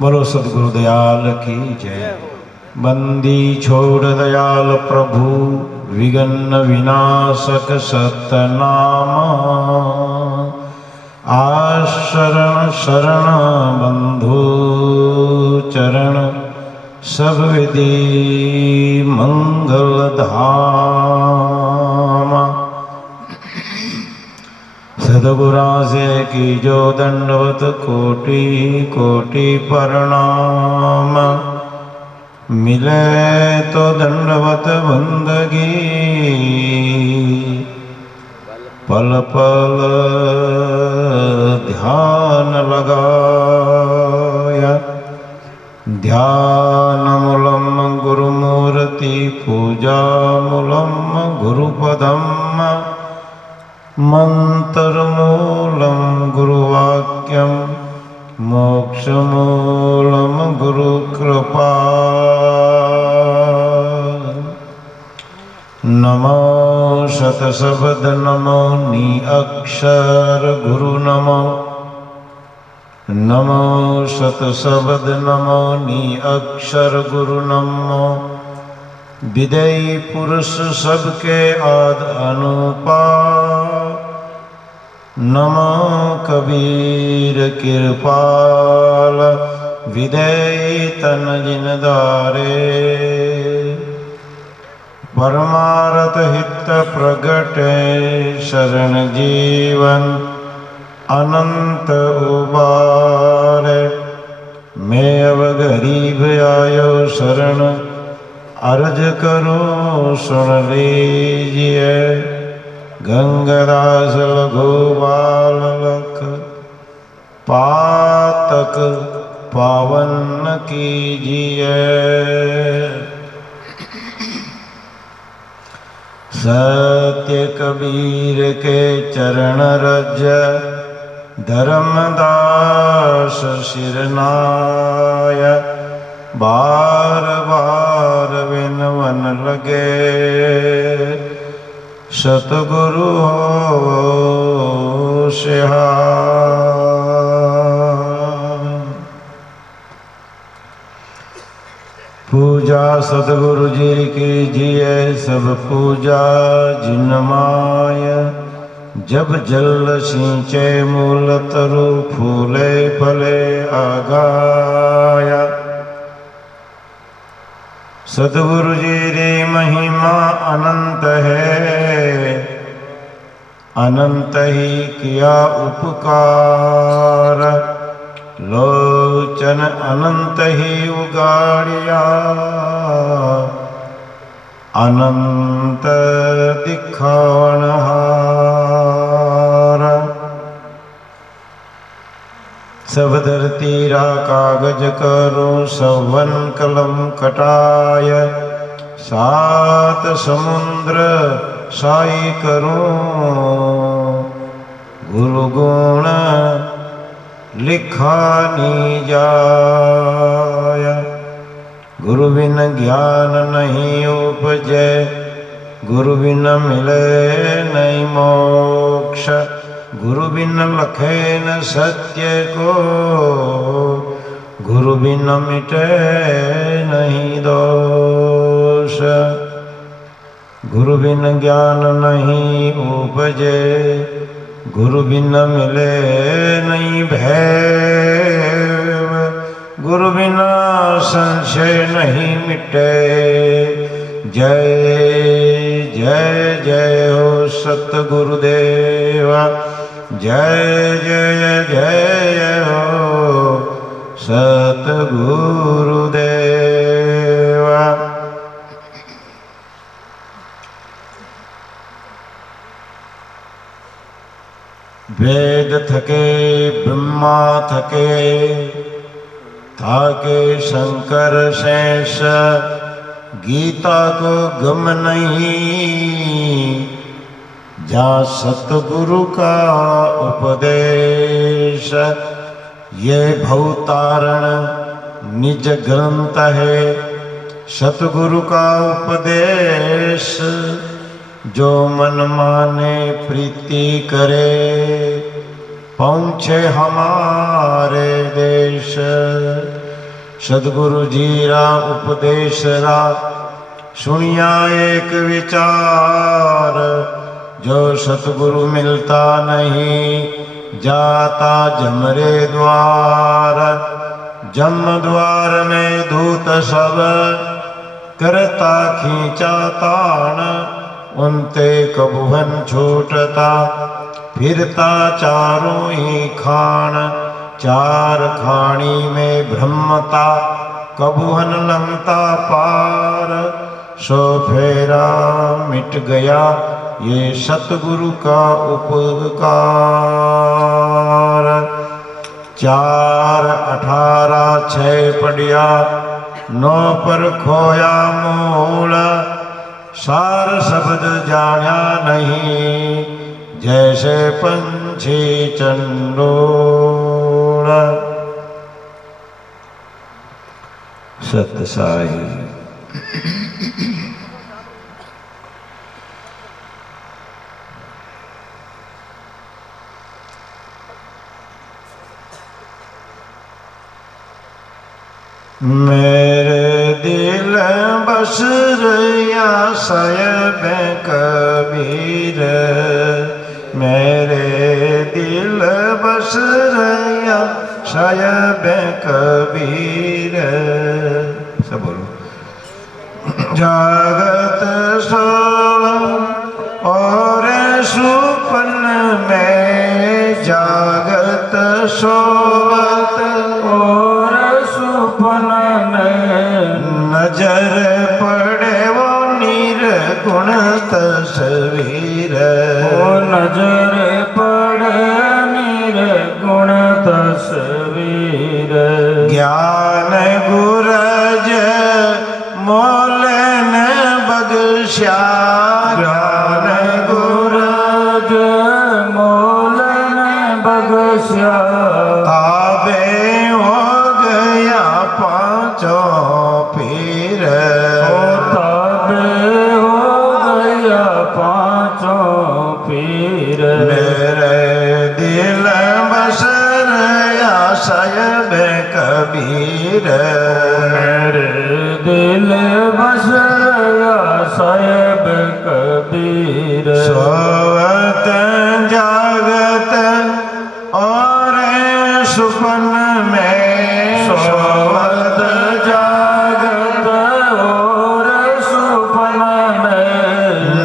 बोलो सद्गुरु दयाल की जय। बंदी छोड़ दयाल प्रभु विघ्न विनाशक सतनाम। आशरण शरण बंधु चरण सब विधि मंगल धाम। सदगुरा से की जो दंडवत कोटि कोटि प्रणाम। मिले तो दंडवत बंदगी पल पल ध्यान लगाया। ध्यान मूलम गुरुमूर्ति पूजा मूलम गुरुपदम। मंत्रमूलं गुरुवाक्यं मोक्षमूलं गुरुकृपा। नमो शतशब्द नमो नि अक्षर गुरु नमो। नमो शतशब्द नमो नि अक्षर गुरु नमो। विदेही पुरुष सबके आद अनुपा। नमो कबीर कृपाल विदेही तन जिन दारे। परमारथ हित प्रगटे शरण जीवन अनंत उबारे। मैं अब गरीब आयो शरण अर्ज करो सुन लीजिए। गंगदास लघुबाल लख पातक पावन कीजिए। सत्य कबीर के चरण रज धर्मदास सिरनाय। बार बार विनवन लगे सतगुरु होशियार। पूजा सतगुरु जी कीजिए सब पूजा जिनमाय। जब जल सिंचे मूल तरु फूले फले आगाया। सतगुरु जी री महिमा अनंत है। अनंत ही किया उपकार। लोचन अनंत ही उगाड़िया। अनंत दिखावनहार। सब धरती रा कागज करो सवन कलम कटाय। सात समुद्र साई करूं गुरु गुण लिखा नी जाय। गुरु बिन ज्ञान नहीं उपजे। गुरु बिन मिले नहीं मोक्ष। गुरु बिन लखे न सत्य को। गुरु बिन मिटे नहीं दोष। गुरु बिन ज्ञान नहीं उपजे। गुरु बिन मिले नहीं भय। गुरु बिना संशय नहीं मिटे। जय जय जय हो सतगुरुदेवा। जय जय जय हो सतगुरुदेवा। वेद थके ब्रह्मा थके। थाके शंकर शेष। गीता को गम नहीं। जा सतगुरु का उपदेश। ये भवतारण निज ग्रंथ है। सतगुरु का उपदेश। जो मन माने प्रीति करे। पहुँचे हमारे देश। सदगुरु जी रा उपदेश रा सुनिया एक विचार। जो सतगुरु मिलता नहीं जाता जमरे द्वार। जम द्वार में दूत सब करता खींचा तान। उनते कबुहन छूटता फिरता चारों ही खान। चार खानी में ब्रह्मता कबुहन लंगता पार। सो फेरा मिट गया ये सतगुरु का उपकार। 4 18 6 पढ़िया 9 पर खोया मूल। सार शब्द जाना नहीं जैसे पंछी चंडोल। सत्य साई। मेरे दिल बस रया साहिब कबीर। मेरे दिल बस रया साहिब कबीर। सब बोलो। जागत सो और सुपन में जागत सोवत और सुपन में नजर पड़े वो निर्गुण तस्वीर। वो नजर पड़े निर्गुण तस्वीर। ज्ञान गुरज मोलन बख्शा। ज्ञान गुरज मोलन बख्शा। ताबे हो गया पांचों पीर। ताबे हो गया पांचों पीर। मेरे दिल बस रया साहिब कबीर। मेरे दिल बस रया साहिब कबीर। सोवत जागत और सुपन में। सोवत जागत और सुपन में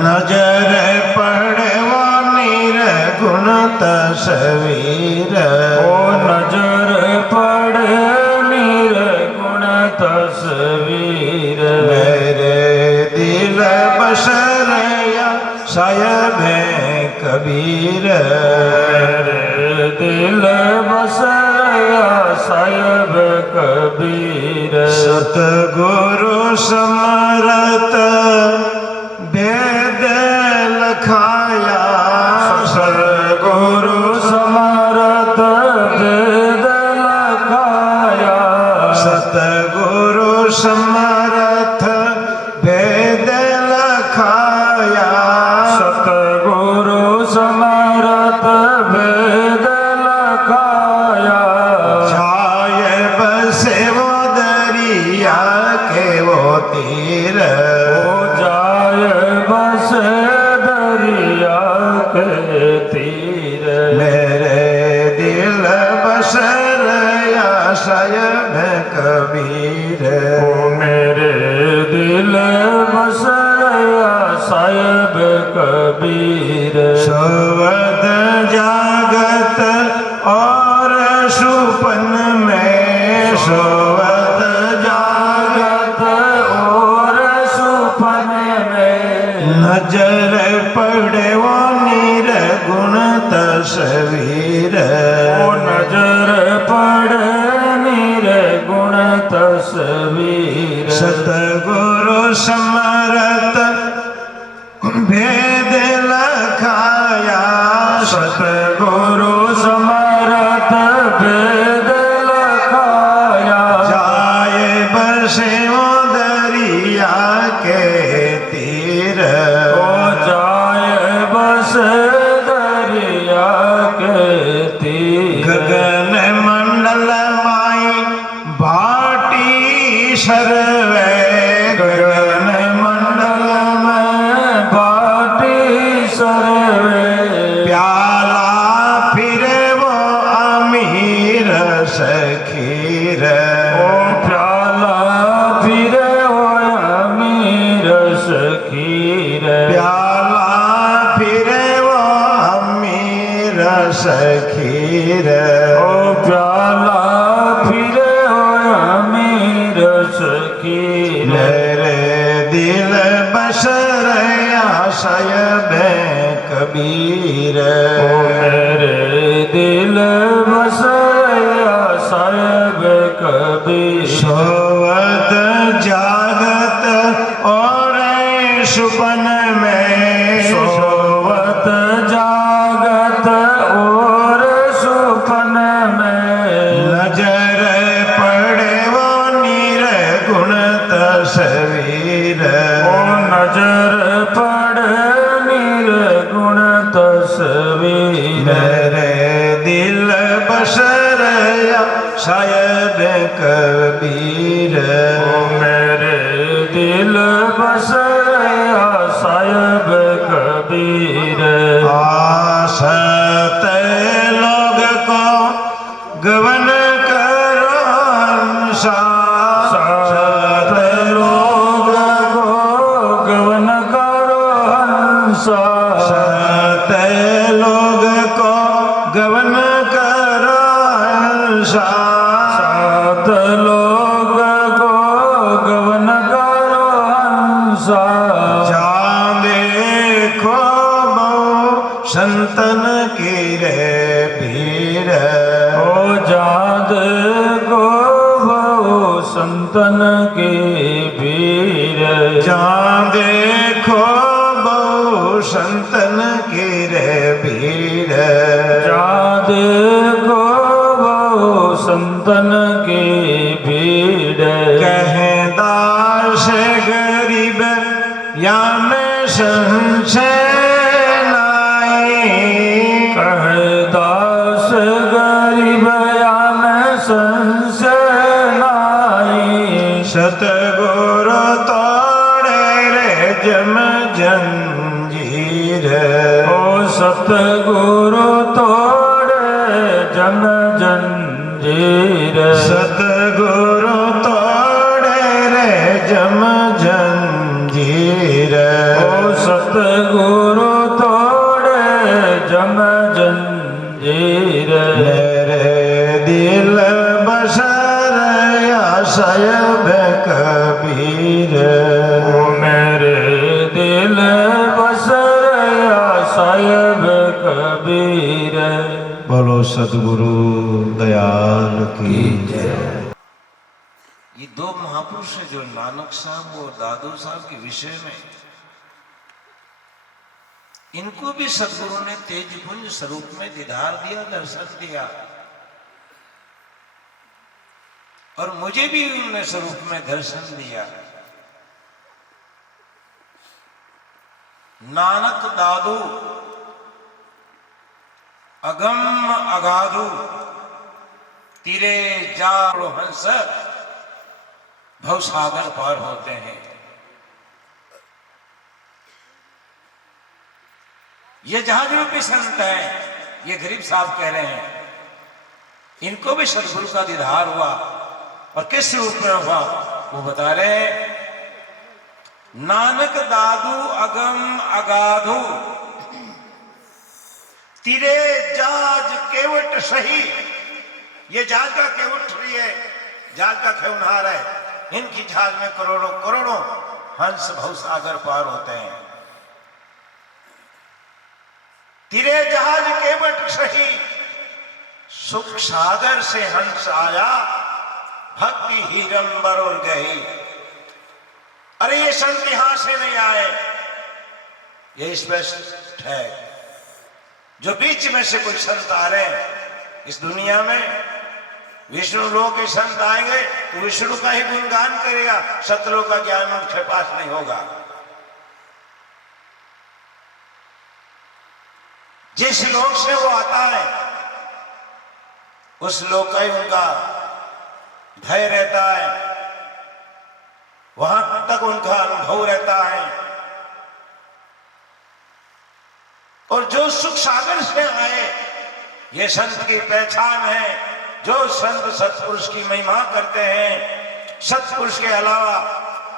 नजर पड़े वो निर्गुण तस्वीर। वो नजर पड़े निर्गुण तस्वीर। मेरे दिल बस रया साहिब कबीर। मेरे दिल बस रया साहिब कबीर। सतगुरु समरत भेद लखाया। सतगुरु समरत भेद लखाया। सतगुरु समरथ भेद लखाया। सतगुरु समरथ भेद लखाया। जाए बसे वो दरिया के वो तीर। वो जाए बसे दरिया के तीर। मेरे दिल बस रया साहिब कबीर। ओ मेरे दिल बस रया साहिब कबीर। सोवत जागत और सुपन में। सोवत जागत और सुपन में नजर पड़े वो निर्गुण तस्वीर। वो नजर पड़े निर्गुण तस्वीर। सतगुरु समरत भेद लखाया। सतगुरु समरत भेद लखाया। जाए बसे वो दरिया के तीर। ओ जाए बस दरिया के तीर। गगन मंडल माई भाटी सर्वे गगन मंडल में भांति सर्वे प्याला फिरे वो अमीर सखीर ओ प्याला फिरे वो अमीर सखीर प्याला फिरे वो अमीर सखीर ओ प्याला फिरे वो अमीर सखीर मेरे दिल बसर आशय में कबीर ओ मेरे दिल बसर आशय में कबीर सोवत जागत और सुपन में सोवत जागत और सुपन में नजर पड़े वो निर्गुण तस्वीर ओ नजर पड़े निर्गुण तस्वीर मेरे दिल बसर शायद कबीर ओ मेरे दिल बसर शायद कबीर आसत लोग को गवन करो सात लोग को गवन करो हंसा सात लोग को गवन करो हंसा सात लोग को गवन करो हंसा जान देखो बहु संतन की रे भीड़ ओ जाद को बहु संतन की भीड़ जान देखो बहु संतन की रे भीड़ जाद को बहु संतन की भीड़ कहें दास गरीब या में संशय दास गरीब या में संशय नाई सतगुरु तोड़े रे जम जंजीर ओ सतगुरु तोड़े जम जंजीर सतगुरु तोड़े रे जम जंजीर ओ सतगुरु तोड़े जम जंजीर मेरे दिल बसर आशय कबीर ओ मेरे दिल बसर आशय कबीर बोलो सतगुरु दयाल की जय। ये दो महापुरुष है जो नानक साहब और दादू साहब के विषय में इनको भी सदगुरु ने तेजपुंज स्वरूप में दीदार दिया, दर्शन दिया, और मुझे भी उन्होंने स्वरूप में दर्शन दिया। नानक दादू अगम अगाधु तीरे जा हंस भवसागर पार होते हैं। ये जहाज रूपी संत हैं, ये गरीब साहब कह रहे हैं, इनको भी सदगुरु का दीदार हुआ, और किस रूप में हुआ वो बता रहे हैं। नानक दादू अगम अगाधु तीरे जाज केवट सही, ये जाज का केवट रही है, जाज का खेवनहार है, इनकी जाज में करोड़ों करोड़ों हंस भवसागर पार होते हैं। तीरे जहाज केवट सही, सुख सागर से हंस आया, भक्ति हीरंबर और गई। अरे ये संत यहां से नहीं आए, ये स्पष्ट है। जो बीच में से कुछ संत आ रहे हैं इस दुनिया में, विष्णु लोक के संत आएंगे तो विष्णु का ही गुणगान करेगा, सतलोक का ज्ञान उनके पास नहीं होगा। जिस लोक से वो आता है उस लोक का ही उनका भय रहता है, उनका अनुभव रहता है। और जो सुख सागर से आए, ये संत की पहचान है। जो संत सत्पुरुष की महिमा करते हैं, सत्पुरुष के अलावा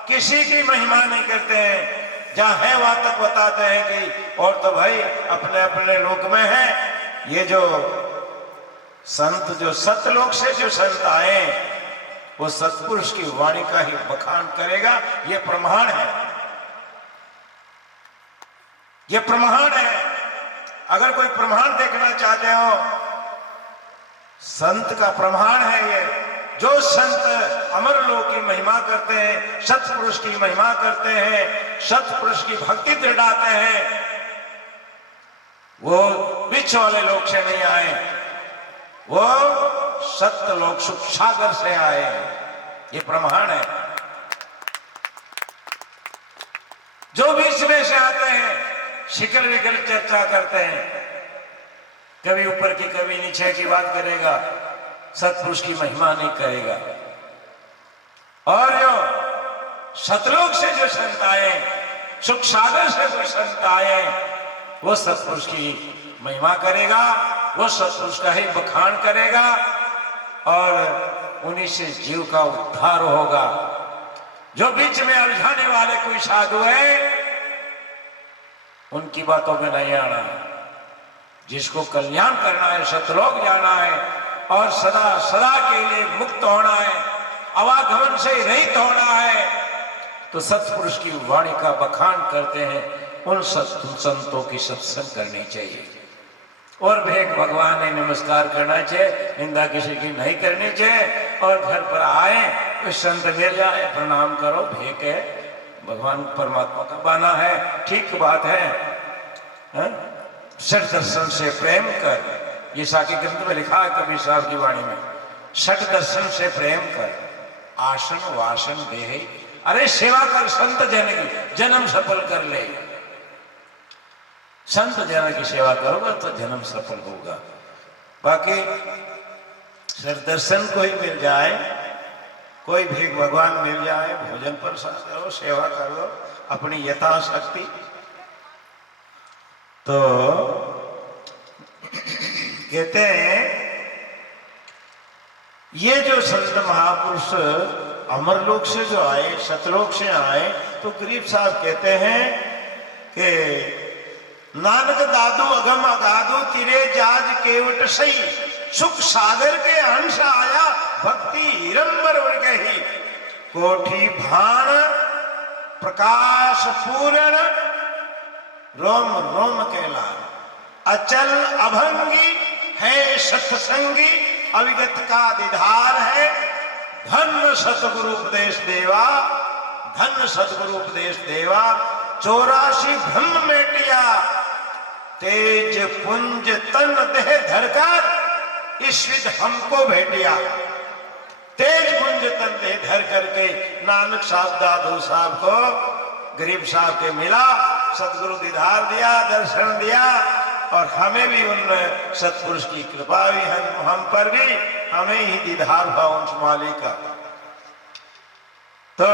किसी की महिमा नहीं करते हैं। जहां है वहां तक बताते हैं कि और तो भाई अपने अपने लोक में है। ये जो संत, जो सतलोक से जो संत आए, वो सत्पुरुष की वाणी का ही बखान करेगा। ये प्रमाण है, ये प्रमाण है। अगर कोई प्रमाण देखना चाहते हो, संत का प्रमाण है ये। जो संत अमर लोक की महिमा करते हैं, सत्पुरुष की महिमा करते हैं, सत्पुरुष की भक्ति दृढ़ाते हैं, वो बीच वाले लोक से नहीं आए, वो सत्य लोक सुख सागर से आए हैं। ये प्रमाण है। जो बीच में से आते हैं, शिकल विकल चर्चा करते हैं, कभी ऊपर की कभी नीचे की बात करेगा, सत्पुरुष की महिमा नहीं करेगा। और जो सतलोक से जो संत आए, सुख सागर से जो संत आए, वो सत्पुरुष की महिमा करेगा, वो सत्पुरुष का ही बखान करेगा और उन्हीं से जीव का उद्धार होगा। जो बीच में उलझाने वाले कोई साधु है, उनकी बातों में नहीं आना है। जिसको कल्याण करना है, सतलोक जाना है और सदा सदा के लिए मुक्त होना है, आवागमन से रहित होना है, तो सत्पुरुष की वाणी का बखान करते हैं। उन संतों की सत्संग करनी चाहिए और भेक भगवान ने नमस्कार करना चाहिए, निंदा किसी की नहीं करनी चाहिए। और घर पर आए कोई संत मिल जाए, प्रणाम करो, भेक है, भगवान परमात्मा का बाना है, ठीक बात है। षट दर्शन से प्रेम कर, ये साकी ग्रंथ में लिखा है कबीर साहब की वाणी में, षट दर्शन से प्रेम कर, आसन वासन देहे। अरे सेवा कर संत जन की, जन्म सफल कर ले। संत जन की सेवा करोगे तो जन्म सफल होगा। बाकी षट दर्शन कोई मिल जाए, कोई भी भगवान मिल जाए, भोजन प्रसाद करो, सेवा करो अपनी यथाशक्ति, तो कहते हैं ये जो संत महापुरुष अमरलोक से जो आए, सतलोक से आए, तो गरीब साहब कहते हैं कि नानक दादू अगम अगाधु तिरे जाज केवट सही, सुख सागर के अंश आया भक्ति हिरंबर उड़ गई, कोठी भाण प्रकाश पूर्ण रोम रोम के लाल, अचल अभंगी है सत्संगी, अविगत का दिधार है, धन सतगुरु उपदेश देवा, धन सतगुरु उपदेश देवा, 84 ब्रह्म मेटिया, तेज पुंज तन देह धरकर इस विध हमको भेटिया। तेज पुंज तन देह धर करके नानक साहब दादू साहब को गरीब साहब के मिला, सतगुरु दीदार दिया, दर्शन दिया, और हमें भी उन सतपुरुष की कृपा भी हम पर भी, हमें ही दीदार हुआ उन मालिक का। तो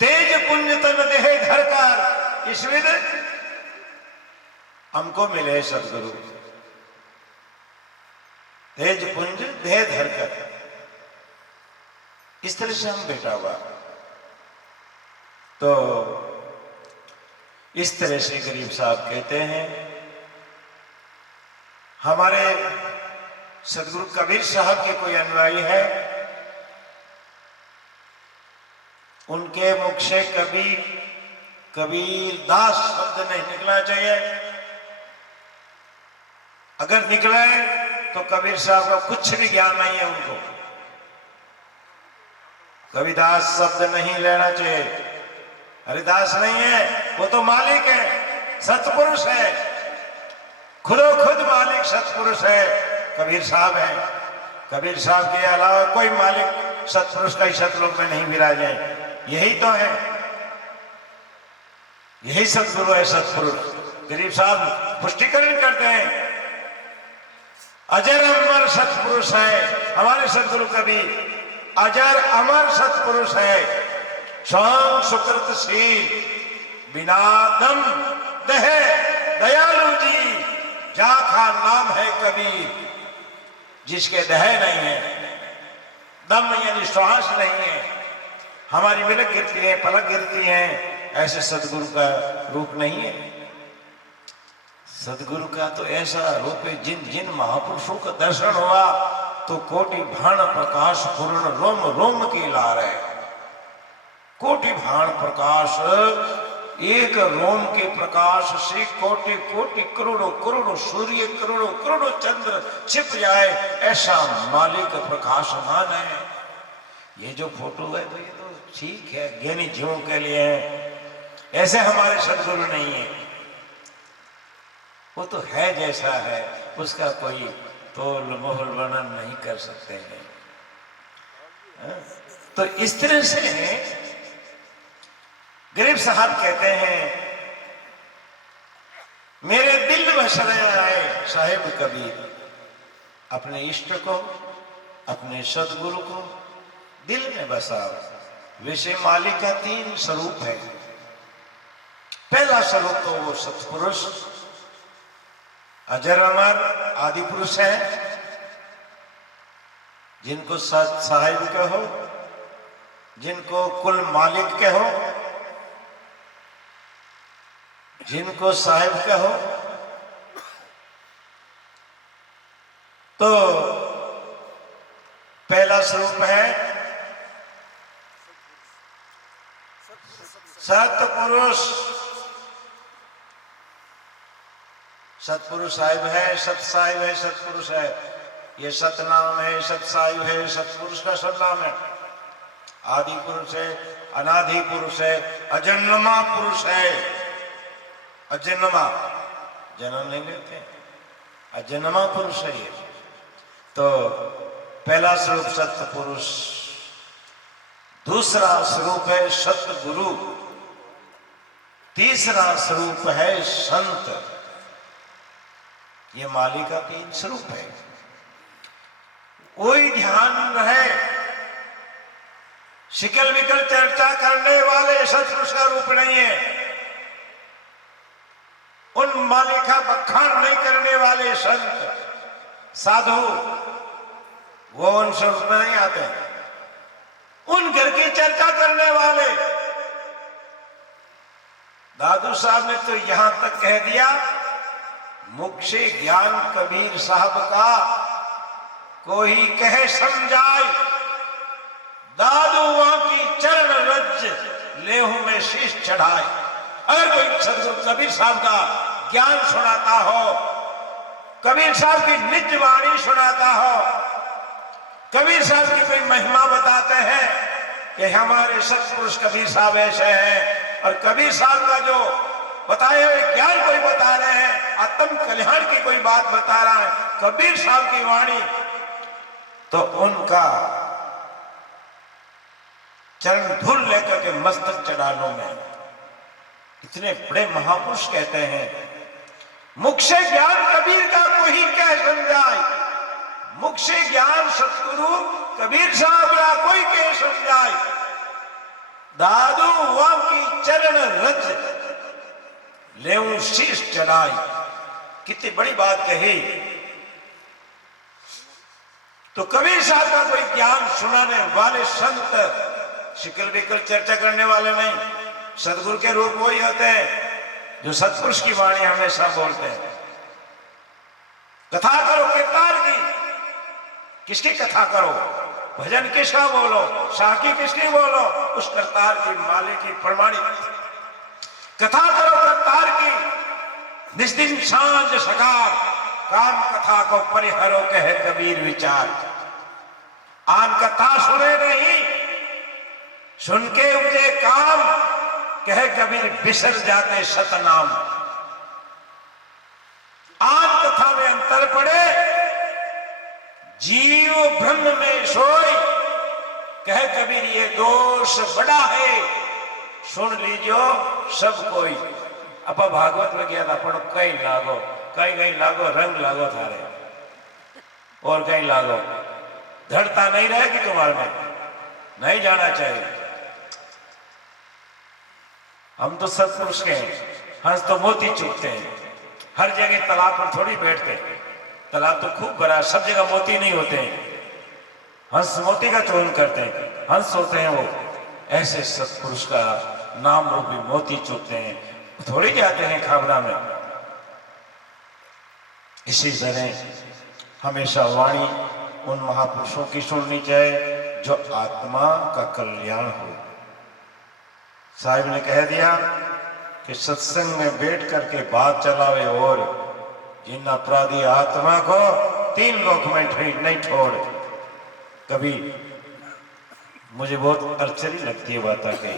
तेज पुंज तन देह धरकर इस विध हमको मिले सतगुरु, तेज पुंज देह धरकर, इस तरह से हम बैठा हुआ। तो इस तरह से गरीब साहब कहते हैं। हमारे सदगुरु कबीर साहब के कोई अनुयायी है, उनके मुख से कभी कबीर दास शब्द नहीं निकलना चाहिए। अगर निकले तो कबीर साहब का कुछ भी ज्ञान नहीं है, उनको कबीरदास शब्द नहीं लेना चाहिए। हरिदास नहीं है, वो तो मालिक है, सतपुरुष है, खुदो खुद मालिक सतपुरुष है, कबीर साहब है। कबीर साहब के अलावा कोई मालिक सतपुरुष का ही सतलोक में नहीं विराजे। यही तो है, यही सतगुरु है, सतपुरुष। गरीब साहब पुष्टिकरण करते हैं, अजर अमर सतपुरुष है हमारे सतगुरु कबीर, अजर अमर सतपुरुष है। स्वांग सुकृतशील बिना दम दहे दयालु जी जाखा नाम है कबीर। जिसके दहे नहीं है, दम यानी श्वास नहीं है, हमारी मिलक गिरती है, पलक गिरती है, ऐसे सदगुरु का रूप नहीं है। सदगुरु का तो ऐसा रूप है, जिन जिन महापुरुषों का दर्शन हुआ तो कोटि भाण प्रकाश पूर्ण रोम रोम की लार है। कोटि भाण प्रकाश, एक रोम के प्रकाश से कोटि कोटि करोड़ों करोड़ों सूर्य करोड़ों करोड़ों चंद्र छिप जाए, ऐसा मालिक प्रकाशमान है। ये जो फोटो है तो ये तो ठीक है, ज्ञानी जीवों के लिए है, ऐसे हमारे सदगुरु नहीं है। वो तो है जैसा है, उसका कोई तोल मोल वर्णन नहीं कर सकते हैं। तो इस तरह से गरीब साहब कहते हैं, मेरे दिल में बसर आए साहिब कबीर। अपने इष्ट को, अपने सदगुरु को दिल में बसाओ। वैसे मालिक का 3 स्वरूप है। पहला स्वरूप तो वो सत्पुरुष, अजर अमर आदि पुरुष है, जिनको सत साहिब कहो, जिनको कुल मालिक कहो, जिनको साहिब कहो। तो पहला स्वरूप है सत्पुरुष। सतपुरुष साहिब है, सत साहिब है, सतपुरुष है। ये सतनाम है, सत साहिब है, सतपुरुष का सब नाम है। आदि पुरुष है, अनादि पुरुष है, अजन्मा पुरुष है। अजन्मा जन्म नहीं लेते, अजन्मा पुरुष है ये। तो पहला स्वरूप सतपुरुष, दूसरा स्वरूप है सतगुरु, तीसरा स्वरूप है संत। ये मालिक का 3 स्वरूप है। कोई ध्यान रहे, शिकल विकल चर्चा करने वाले सतपुरुष का रूप नहीं है। उन मालिक का बखान नहीं करने वाले संत साधु, वो उन स्वरूप में नहीं आते। उन घर की चर्चा करने वाले, दादू साहब ने तो यहां तक कह दिया, मुक्ष ज्ञान कबीर साहब का कोई कहे समझाए, दादू वहां की चरण रज लेहू में शीश चढ़ाए। अगर कोई सदगुरु कबीर साहब का ज्ञान सुनाता हो, कबीर साहब की निज वाणी सुनाता हो, कबीर साहब की कोई महिमा बताते हैं कि हमारे सत्पुरुष कबीर साहब ऐसे हैं, और कबीर साहब का जो बताए हुए ज्ञान कोई बता रहे हैं, आत्म कल्याण की कोई बात बता रहा है, कबीर साहब की वाणी, तो उनका चरण धूल लेकर के मस्तक चढ़ा लो। मैं इतने बड़े महापुरुष कहते हैं, मुख से ज्ञान कबीर का कोई कह समझाए, मुख से ज्ञान सतगुरु कबीर साहब का कोई कह समझाए, दादू वहां की चरण रज लेऊं शीश चढ़ाई। कितनी बड़ी बात कही। तो कबीर साहब का कोई ज्ञान सुनाने वाले संत शिकल बिकल चर्चा करने वाले नहीं, सदगुरु के रूप वही होते हैं जो सतपुरुष की वाणी हमेशा बोलते हैं। कथा करो कीर्तन की, किसकी कथा करो, भजन किसका बोलो, साकी किसकी बोलो, उस करतार की मालिक की प्रमाणित कथा करो। करतार की निस्दिन सांझ सकार, काम कथा को परिहरो कहे कबीर विचार। आम कथा सुने नहीं, सुन के उपजे काम, कहे कबीर बिसर जाते सतनाम। आम कथा में अंतर पड़े, जीव ब्रह्म में सोई, कहे कबीर ये दोष बड़ा है, सुन लीजियो सब कोई। अब भागवत में गया था, पढ़ो कहीं लागो, कहीं लागो, रंग लागो थारे, और कहीं लागो, दृढ़ता नहीं रहेगी तुम्हारे में, नहीं जाना चाहिए। हम तो सत्पुरुष के हैं, हंस तो मोती चुगते हैं। हर जगह तालाब पर थोड़ी बैठते हैं, तालाब तो खूब बड़ा, सब जगह मोती नहीं होते हैं। हंस मोती का चयन करते हैं, हंस होते हैं वो। ऐसे सत्पुरुष का नाम रूपी मोती चुगते हैं, थोड़ी जाते हैं खाबरा में। इसी तरह हमेशा वाणी उन महापुरुषों की सुननी चाहिए जो आत्मा का कल्याण हो। साहिब ने कह दिया कि सत्संग में बैठ करके बात चलावे और जिन अपराधी आत्मा को 3 लोक में नहीं छोड़। कभी मुझे बहुत आश्चर्य लगती है बात आके,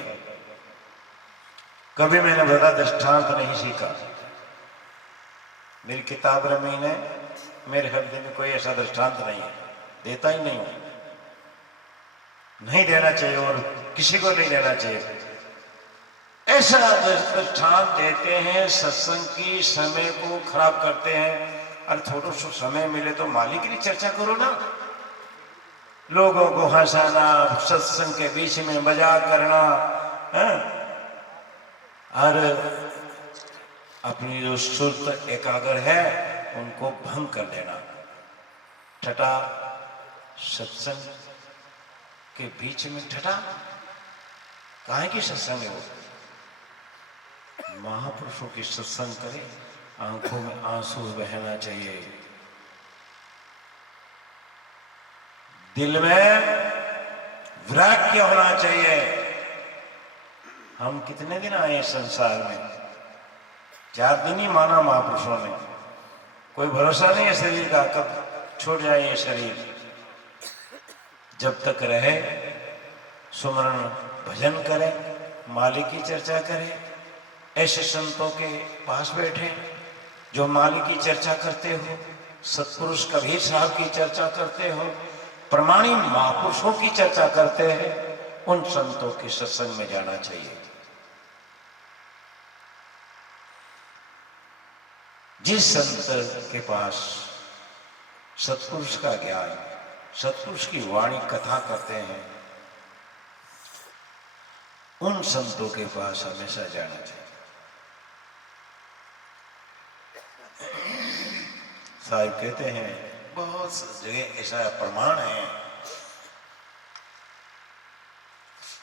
कभी मैंने बड़ा दृष्टांत नहीं सीखा। मेरी किताब रमी ने मेरे हृदय में कोई ऐसा दृष्टांत नहीं है, देता ही नहीं हूं, नहीं देना चाहिए और किसी को नहीं देना चाहिए। ऐसा दृष्टांत देते हैं, सत्संग की समय को खराब करते हैं। और थोड़ा सा समय मिले तो मालिक की चर्चा करो ना, लोगों को हंसाना, सत्संग के बीच में मजाक करना है? और अपनी जो सुरत एकाग्र है उनको भंग कर देना। ठटा सत्संग के बीच में ठटा, काहे की सत्संग है वो? महापुरुषों की सत्संग करें, आंखों में आंसू बहना चाहिए, दिल में वैराग्य होना चाहिए। हम कितने दिन आए संसार में? 4 दिन ही माना महापुरुषों ने। कोई भरोसा नहीं है शरीर का, कब छोड़ जाए ये शरीर। जब तक रहे सुमरण भजन करें, मालिक की चर्चा करें। ऐसे संतों के पास बैठे जो मालिक की चर्चा करते हो, सत्पुरुष कबीर साहब की चर्चा करते हो, प्रमाणी महापुरुषों की चर्चा करते हैं, उन संतों के सत्संग में जाना चाहिए। जिस संत के पास सत्पुरुष का ज्ञान, सत्पुरुष की वाणी कथा करते हैं, उन संतों के पास हमेशा जाना चाहिए। साहिब कहते हैं, बहुत जगह ऐसा प्रमाण है,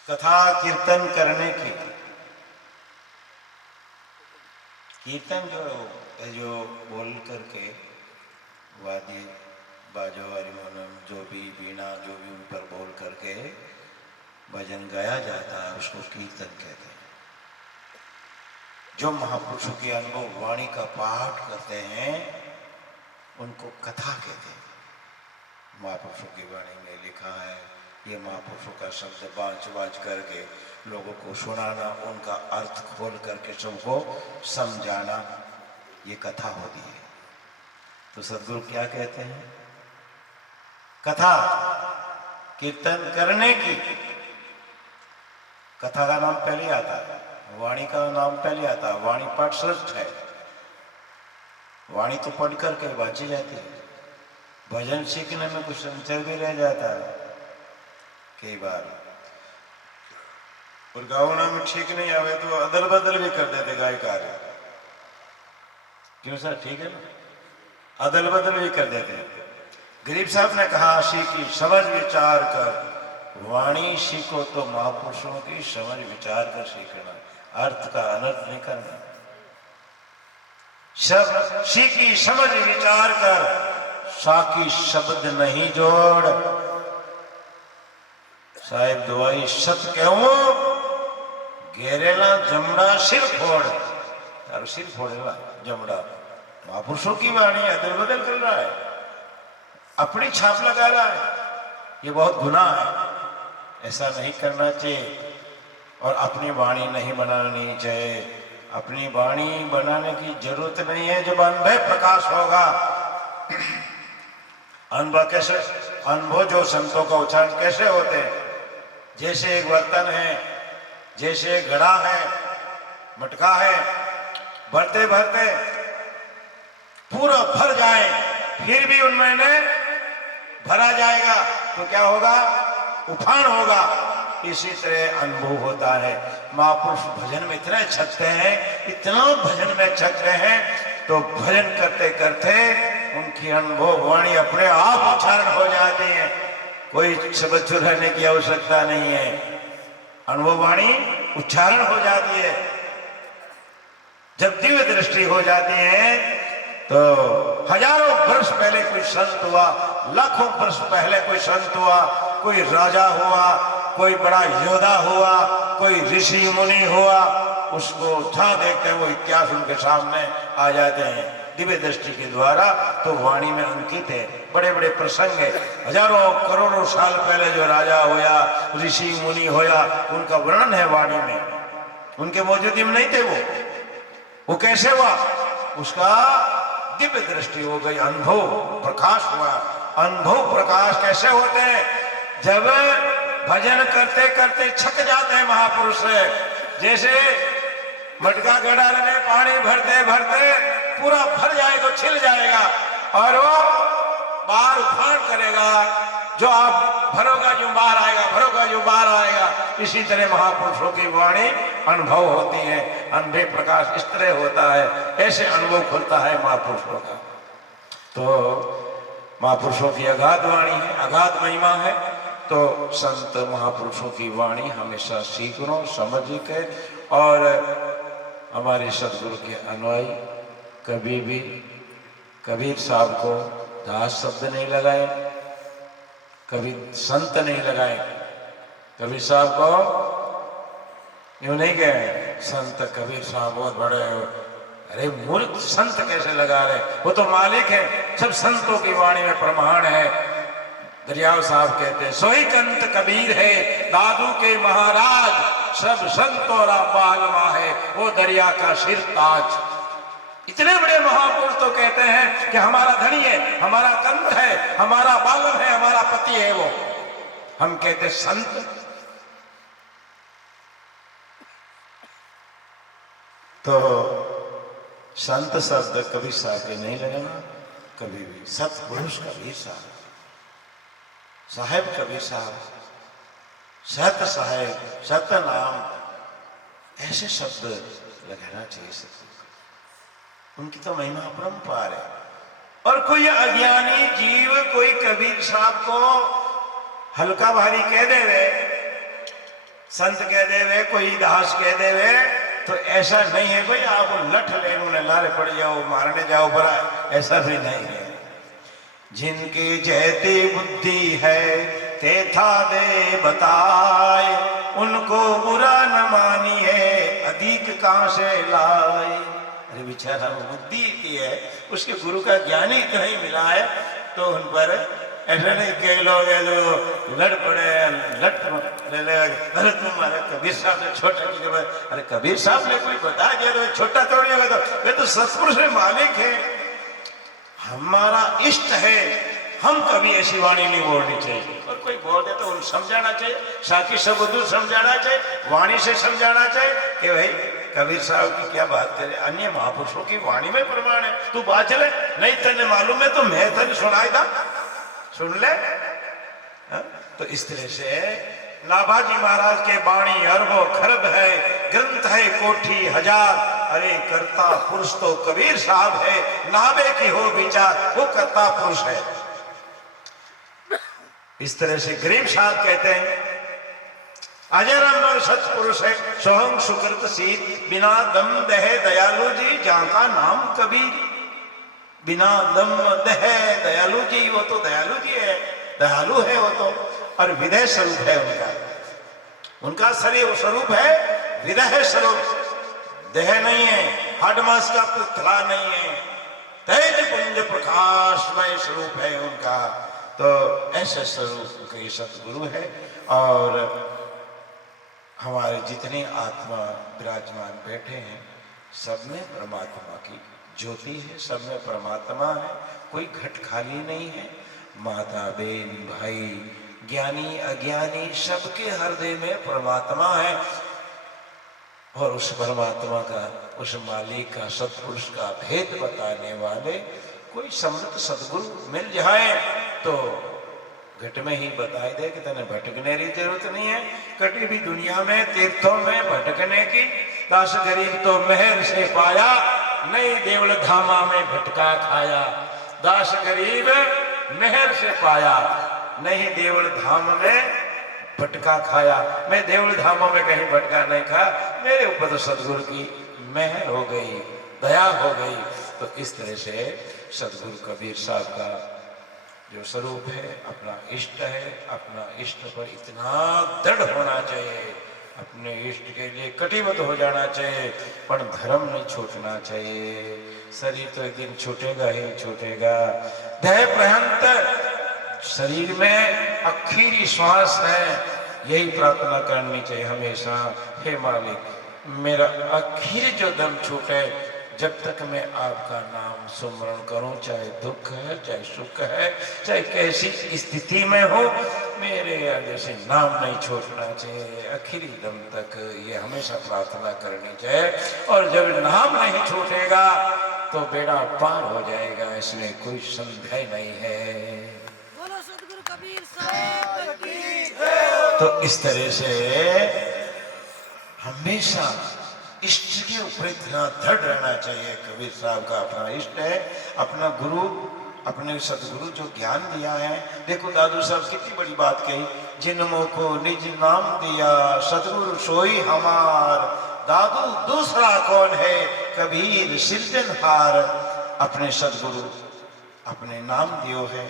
कथा कीर्तन करने की। कीर्तन जो बोल करके वाद्य बाजो हारमोनियम जो भी बीना जो भी ऊपर बोल करके भजन गाया जाता है उसको कीर्तन कहते हैं। जो महापुरुषों के अनुभव वाणी का पाठ करते हैं उनको कथा कहते हैं। महापुरुषों की वाणी में लिखा है, ये महापुरुषों का शब्द बाँच करके लोगों को सुनाना, उनका अर्थ खोल करके सबको समझाना, ये कथा होती है। तो सद्गुरु क्या कहते हैं? कथा कीर्तन करने की। कथा का नाम पहले आता है, वाणी का नाम पहले आता है। वाणी पाठ श्रेष्ठ है, वाणी तो पढ़ करके बाजी जाती है। भजन सीखने में कुछ अंतर भी रह जाता है कई बार, और गावना में ठीक नहीं आवे तो अदल बदल भी कर देते गायकार। क्यों सर, ठीक है ना? अदल बदल भी कर देते हैं। गरीब साहब ने कहा, सीखी समझ विचार कर वाणी सीखो तो महापुरुषों की समझ विचार कर सीखना, अर्थ का अनर्थ नहीं करना। सब सीखी समझ विचार कर, साकी शब्द नहीं जोड़। साहेब दवाई सत कहूं, घेरेला जमड़ा सिर फोड़। तारो सिर फोड़ेला जमड़ा। महापुरुषों की वाणी अदल बदल कर रहा है, अपनी छाप लगा रहा है, ये बहुत गुनाह है। ऐसा नहीं करना चाहिए और अपनी वाणी नहीं बनानी चाहिए। अपनी वाणी बनाने की जरूरत नहीं है। जब अनुभव प्रकाश होगा, अनुभव कैसे, अनुभव जो संतों का उच्चारण कैसे होते हैं? जैसे एक बर्तन है, जैसे एक घड़ा है, मटका है, भरते भरते पूरा भर जाए फिर भी उनमें भरा जाएगा तो क्या होगा? उफान होगा। इसी तरह अनुभव होता है। महापुरुष भजन में इतने छकते हैं, इतना भजन में छकते हैं, तो भजन करते करते उनकी अनुभव वाणी अपने आप उच्चारण हो जाती है। कोई शब्द चुराने की आवश्यकता नहीं है, अनुभव वाणी उच्चारण हो जाती है। जब दिव्य दृष्टि हो जाती है तो हजारों वर्ष पहले कोई संत हुआ, लाखों वर्ष पहले कोई संत हुआ, कोई राजा हुआ, कोई बड़ा योद्धा हुआ, कोई ऋषि मुनि हुआ, उसको जहां देखते हैं वो इतिहास उनके सामने आ जाते हैं दिव्य दृष्टि के द्वारा। तो वाणी में अंकित है, बड़े बड़े प्रसंग है। हजारों करोड़ों साल पहले जो राजा होया, ऋषि मुनि होया, उनका वर्णन है वाणी में। उनके मौजूदगी में नहीं थे वो कैसे हुआ? उसका दिव्य दृष्टि हो गई, अनुभव प्रकाश हुआ। अनुभव प्रकाश कैसे होते हैं? जब भजन करते करते छक जाते हैं महापुरुष। जैसे मटका गड़ा में पानी भरते भरते पूरा भर जाएगा, छिल जाएगा और वो बाहर उफान करेगा, जो आप भरोगा जो बाहर आएगा, भरोगा जो बाहर आएगा। इसी तरह महापुरुषों की वाणी अनुभव होती है, अनुभव प्रकाश इस तरह होता है, ऐसे अनुभव खुलता है महापुरुषों का। तो महापुरुषों की अगाध वाणी है, अगाध महिमा है। तो संत महापुरुषों की वाणी हमेशा सीखना, समझ के, और हमारे सदगुरु के अनुयायी कभी भी कबीर साहब को दास शब्द नहीं लगाए, कभी संत नहीं लगाए। कबीर साहब को यूं नहीं कहे संत कबीर साहब बहुत बड़े हो, अरे मूर्ख संत कैसे लगा रहे? वो तो मालिक है, सब संतों की वाणी में प्रमाण है। दरियाव साहब कहते हैं, सोई कंत कबीर है दादू के महाराज, सब संतों रा बालमा है वो दरिया का सिर ताज। इतने बड़े महापुरुष तो कहते हैं कि हमारा धनी है, हमारा कंत है, हमारा बालम है, हमारा पति है वो। हम कहते संत। तो संत शब्द कभी साहब के नहीं लगाना, कभी भी सतपुरुष कबीर साहब, साहेब कबीर साहब, सत साहेब, सत नाम, ऐसे शब्द लगाना चाहिए। उनकी तो महिमा अपरंपार है। और कोई अज्ञानी जीव कोई कबीर साहब को हल्का भारी कह देवे, संत कह देवे, कोई दास कह देवे, तो ऐसा नहीं है भाई आप लठ ले उन्हें लारे पड़ जाओ, मारने जाओ बरा, ऐसा भी नहीं है। जिनकी जैती बुद्धि है तेथा दे बताए, उनको बुरा न मानिए अधिक कहां से लाए। अरे बेचारा बुद्धि इतनी है, उसके गुरु का ज्ञान ही इतना ही मिला है, तो उन पर ऐसा नहीं कई लोग है जो लड़ पड़े, लट ले, अरे तुम्हारे कबीर साहब ने छोटा की जब, अरे कबीर साहब ने कोई बता दिया तो छोटा तोड़ दिया, तो ये तो सतपुरुष है, मालिक है, हमारा इष्ट है। हम कभी ऐसी वाणी नहीं बोलनी चाहिए, और कोई बोल दे तो उन्हें समझाना चाहिए, साकी शब्द समझाना चाहिए, वाणी से समझाना चाहिए कि भाई कबीर साहब की क्या बात करे, अन्य महापुरुषों की वाणी में प्रमाण है, तू बात चले नहीं, तेने मालूम है तो मैं तेने सुनाई था, सुन ले। तो इस तरह से नाभाजी महाराज के वाणी अरबों खरब है, ग्रंथ है कोठी हजार, अरे कर्ता पुरुष तो कबीर साहब है, नाभे की हो विचार वो कर्ता पुरुष है। इस तरह से गरीब साहब कहते हैं, अजर अमर सत्पुरुष है सोहम सुकृत सीत, बिना दम दहे दयालु जी जहां का नाम कबीर। बिना दम दहे दयालु जी, वो तो दयालु जी है, दयालु है वो तो, और विदेह स्वरूप है उनका, उनका शरीर स्वरूप है विदेह स्वरूप, देह नहीं है, हड मास का पुतला नहीं है, तेज पुंज प्रकाशमय स्वरूप है उनका। तो ऐसे स्वरूप के सतगुरु है। और हमारे जितने आत्मा विराजमान बैठे हैं, सब में परमात्मा की ज्योति है, सब में परमात्मा है, कोई घट खाली नहीं है। माता बहन भाई ज्ञानी अज्ञानी सबके हृदय में परमात्मा है, और उस परमात्मा का, उस मालिक का, सत्पुरुष का भेद बताने वाले कोई समृद्ध सदगुरु मिल जाए तो घट में ही बताई दे कि तेने भटकने की जरूरत नहीं है, कटी भी दुनिया में तीर्थों में भटकने की, दास गरीब तो मेहर से पाया, नहीं देवल धामा में भटका खाया। दास गरीब मेहर से पाया, नहीं देवल धाम में भटका खाया। मैं देवल धामों में कहीं भटका नहीं खा, मेरे ऊपर तो सदगुरु की मेहर हो गई, दया हो गई। तो इस तरह से सदगुरु कबीर साहब का जो स्वरूप है, अपना इष्ट है, अपना इष्ट पर इतना दृढ़ होना चाहिए, अपने इष्ट के लिए कटिबद्ध हो जाना चाहिए, पर धर्म नहीं छूटना चाहिए। शरीर तो एक दिन छूटेगा ही छूटेगा। देह पर्यंत शरीर में आखिरी श्वास है, यही प्रार्थना करनी चाहिए हमेशा, हे मालिक मेरा आखिर जो दम छूटे, जब तक मैं आपका नाम सुमरण करूं, चाहे दुख है चाहे सुख है, चाहे कैसी स्थिति में हो, मेरे आगे से नाम नहीं छूटना चाहिए आखिरी दम तक। ये हमेशा प्रार्थना करनी चाहिए। और जब नाम नहीं छूटेगा तो बेड़ा पार हो जाएगा, इसमें कोई संदेह नहीं है। बोलो सदगुरु कबीर साहब की। तो इस तरह से हमेशा इष्ट के ऊपर इतना दृढ़ रहना चाहिए। कबीर साहब का अपना इष्ट है, अपना गुरु, अपने सदगुरु जो ज्ञान दिया है। देखो दादू साहब कितनी बड़ी बात कही, जिन्हों को निज नाम दिया सदगुरु सोई हमार, दादू दूसरा कौन है कबीर सिरजनहार। अपने सदगुरु अपने नाम दियो है,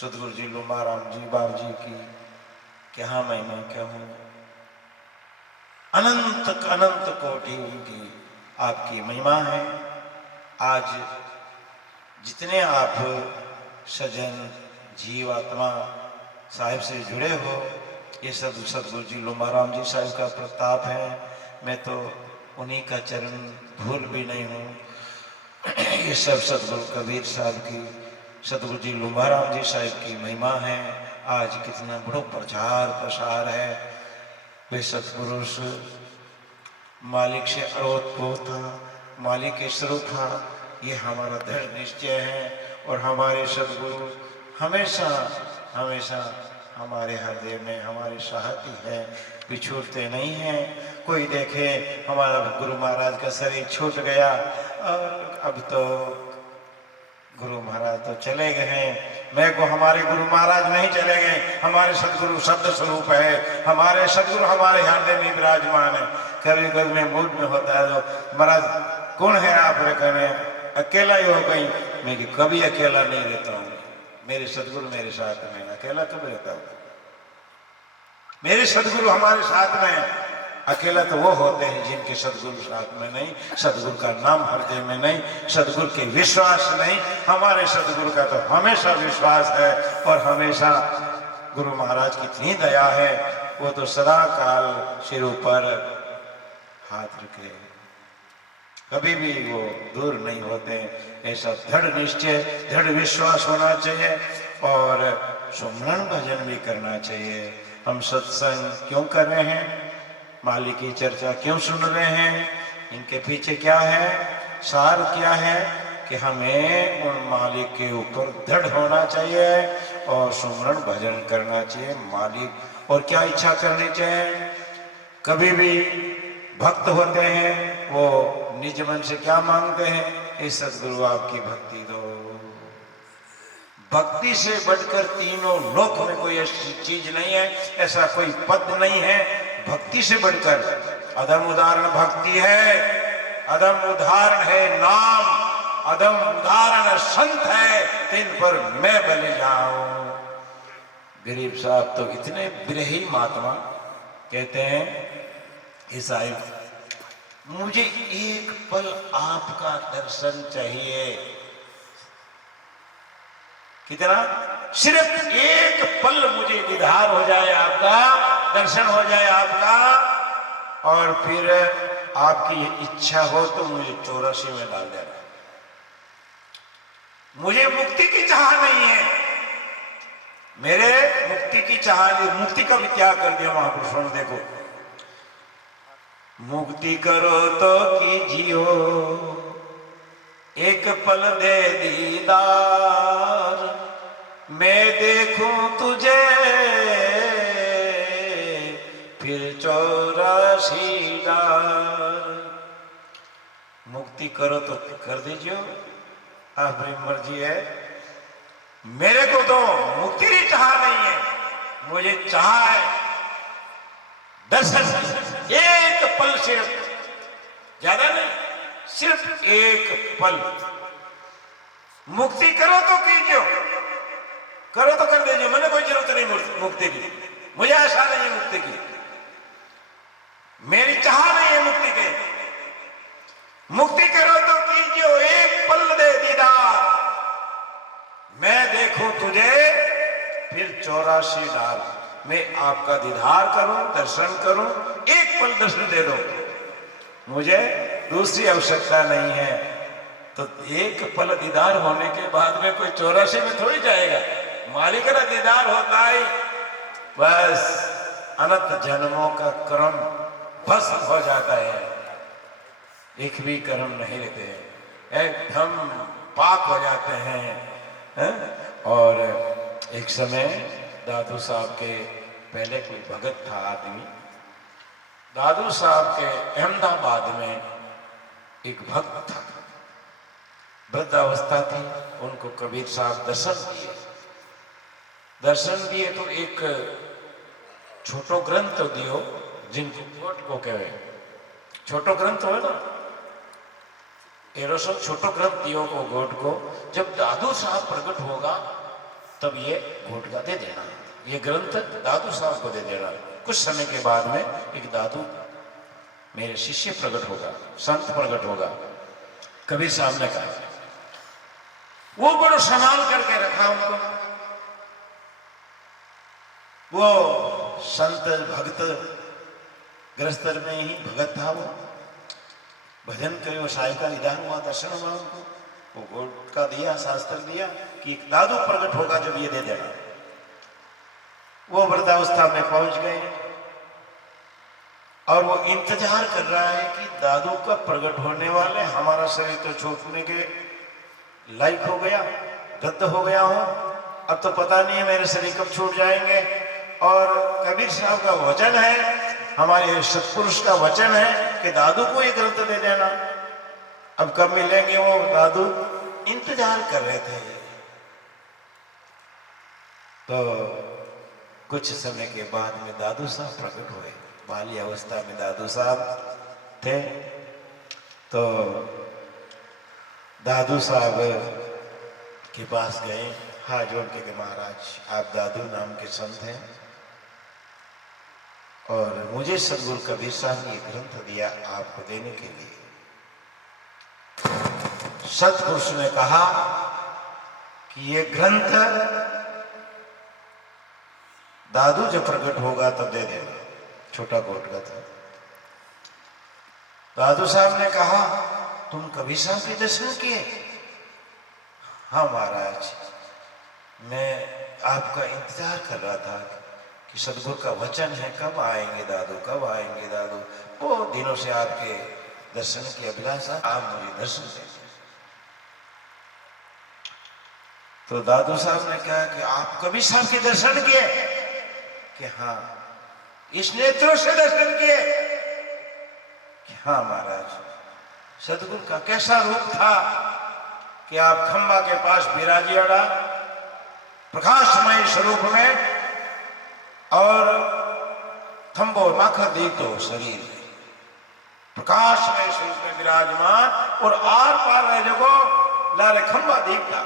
सदगुरु जी लुमाराम जी बाबू जी की क्या महिमा क्या हूं, अनंत अनंत कोटि उनकी आपकी महिमा है। आज जितने आप सजन जीव आत्मा साहिब से जुड़े हो, ये सब सदगुरु जी लुमाराम जी साहिब का प्रताप है। मैं तो उन्हीं का चरण भूल भी नहीं हूँ। ये सब सदगुरु कबीर साहब की, सदगुरु जी लुमाराम जी साहिब की महिमा है। आज कितना बड़ो प्रचार प्रसार है। वे सत्पुरुष मालिक से अरोतप्रोत था, मालिक के स्वरूप था, ये हमारा दृढ़ निश्चय है। और हमारे सदगुरु हमेशा हमेशा हमारे हृदय में हमारे साथी है, बिछोड़ते नहीं हैं। कोई देखे हमारा गुरु महाराज का शरीर छूट गया, और अब तो गुरु महाराज तो चले गए हैं, मैं को हमारे गुरु महाराज नहीं चले गए, हमारे सदगुरु शब्द स्वरूप है, हमारे सदगुरु हमारे हृदय में विराजमान है। कभी कभी मैं मूड में होता है तो महाराज कौन है आप, कहने अकेला ही हो गई। मैं कि कभी अकेला नहीं रहता हूँ, मेरे सदगुरु मेरे साथ में, अकेला कभी रहता हूँ। मेरे सदगुरु हमारे साथ में, अकेला तो वो होते हैं जिनके सदगुरु साथ में नहीं, सदगुरु का नाम हृदय में नहीं, सदगुरु के विश्वास नहीं। हमारे सदगुरु का तो हमेशा विश्वास है, और हमेशा गुरु महाराज की इतनी दया है, वो तो सदा काल सिर ऊपर हाथ रखे, कभी भी वो दूर नहीं होते। ऐसा दृढ़ निश्चय दृढ़ विश्वास होना चाहिए, और सुमरण भजन भी करना चाहिए। हम सत्संग क्यों कर रहे हैं, मालिक की चर्चा क्यों सुन रहे हैं, इनके पीछे क्या है, सार क्या है, कि हमें उन मालिक के ऊपर दृढ़ होना चाहिए और सुमरण भजन करना चाहिए मालिक। और क्या इच्छा करनी चाहिए, कभी भी भक्त होते हैं वो निज मन से क्या मांगते हैं, हे सदगुरु आपकी भक्ति दो। भक्ति से बढ़कर तीनों लोक में कोई ऐसी चीज नहीं है, ऐसा कोई पद नहीं है भक्ति से बढ़कर। अदम उदाहरण भक्ति है, अदम उदाहरण है नाम, अदम उदाहरण संत है, तिन पर मैं बलि जाऊं। गरीब साहब तो इतने विरही महात्मा कहते हैं, ईसाई मुझे एक पल आपका दर्शन चाहिए। कितना, सिर्फ एक पल मुझे दीदार हो जाए आपका, दर्शन हो जाए आपका, और फिर आपकी इच्छा हो तो मुझे 84 में डाल देना। मुझे मुक्ति की चाह नहीं है, मेरे मुक्ति की चाह नहीं। मुक्ति का भी त्याग कर दिया महापुरुषों ने। देखो, मुक्ति करो तो कीजियो एक पल दे दीदार, मैं देखूं तुझे फिर 84 डार। मुक्ति करो तो कर दीजिए, आपकी मर्जी है। मेरे को तो मुक्ति की चाह नहीं है, मुझे चाह है दर्शन की। एक पल सिर्फ, ज्यादा नहीं, सिर्फ एक पल। मुक्ति करो तो कीजिए, करो तो कर दीजिए, मैंने कोई जरूरत नहीं मुक्ति की, मुझे आशा नहीं है मुक्ति की, मेरी चाह नहीं है मुक्ति के। मुक्ति करो तो कीजिए, एक पल दे दीदार, मैं देखूं तुझे फिर 84 डाल। मैं आपका दीदार करूं, दर्शन करूं, एक पल दर्शन दे दो, मुझे दूसरी आवश्यकता नहीं है। तो एक पल दीदार होने के बाद में कोई 84 में थोड़ी जाएगा, मालिक का दीदार होता है, बस अनंत जन्मों का कर्म भस्म हो जाता है, एक भी कर्म नहीं रहते, एकदम पाक हो जाते हैं। और एक समय दादू साहब के पहले कोई भगत था आदमी, दादू साहब के अहमदाबाद में एक भक्त था, वृद्धावस्था थी, उनको कबीर साहब दर्शन दिए तो एक छोटो ग्रंथ दियो, जिनको गोट को कहे छोटो ग्रंथ हो ना, एरो सब छोटो ग्रंथ दियो को गोट को। जब दादू साहब प्रकट होगा तब ये गोट का दे देना, ये ग्रंथ दादू साहब को दे देना। कुछ समय के बाद में एक दादू मेरे शिष्य प्रकट होगा, संत प्रकट होगा। कबीर साहब ने कहा, वो बड़ो संभाल करके रखा उनको, वो संत भक्त ग्रस्त में ही भगत था, वो भजन करो, साई का निदान हुआ, दर्शन हुआ उनको, वो गोट का दिया, शास्त्र दिया कि एक दादू प्रकट होगा जब ये दे देना। वो वृद्धावस्था में पहुंच गए और वो इंतजार कर रहा है कि दादू का प्रकट होने वाले, हमारा शरीर तो छूटने के लायक हो गया, रद्द हो गया हो, अब तो पता नहीं है मेरे शरीर कब छूट जाएंगे। और कबीर साहब का वचन है, हमारे सत्पुरुष का वचन है कि दादू को ये ग्रंथ दे देना, अब कब मिलेंगे वो दादू, इंतजार कर रहे थे। तो कुछ समय के बाद में दादू साहब प्रकट हुए, बाल्य अवस्था में दादू साहब थे। तो दादू साहब के पास गए, हाथ जोड़ के कि महाराज आप दादू नाम के संत हैं और मुझे सदगुरु कबीर साहब ने ग्रंथ दिया आपको देने के लिए। सतपुरुष ने कहा कि ये ग्रंथ दादू जब प्रकट होगा तब दे देना, छोटा कोट का था। दादू साहब ने कहा, तुम कबीर साहब के दर्शन किए? हाँ महाराज, मैं आपका इंतजार कर रहा था कि सदगुरु का वचन है, कब आएंगे दादू, कब आएंगे दादू, वो दिनों से आपके दर्शन की अभिलाषा, आप मुझे दर्शन दें। तो दादू साहब ने कहा कि आप कबीर साहब के दर्शन किए? कि हाँ। इस नेत्रों से दर्शन किए? कि हाँ महाराज। सदगुरु का कैसा रूप था कि आप खंबा के पास विराजी अड़ा प्रकाशमय स्वरूप में, और खंबो माखा दीतो शरीर में, प्रकाशमय स्वरूप में विराजमान, और आर पार रह जो लारे खंबा दीपता,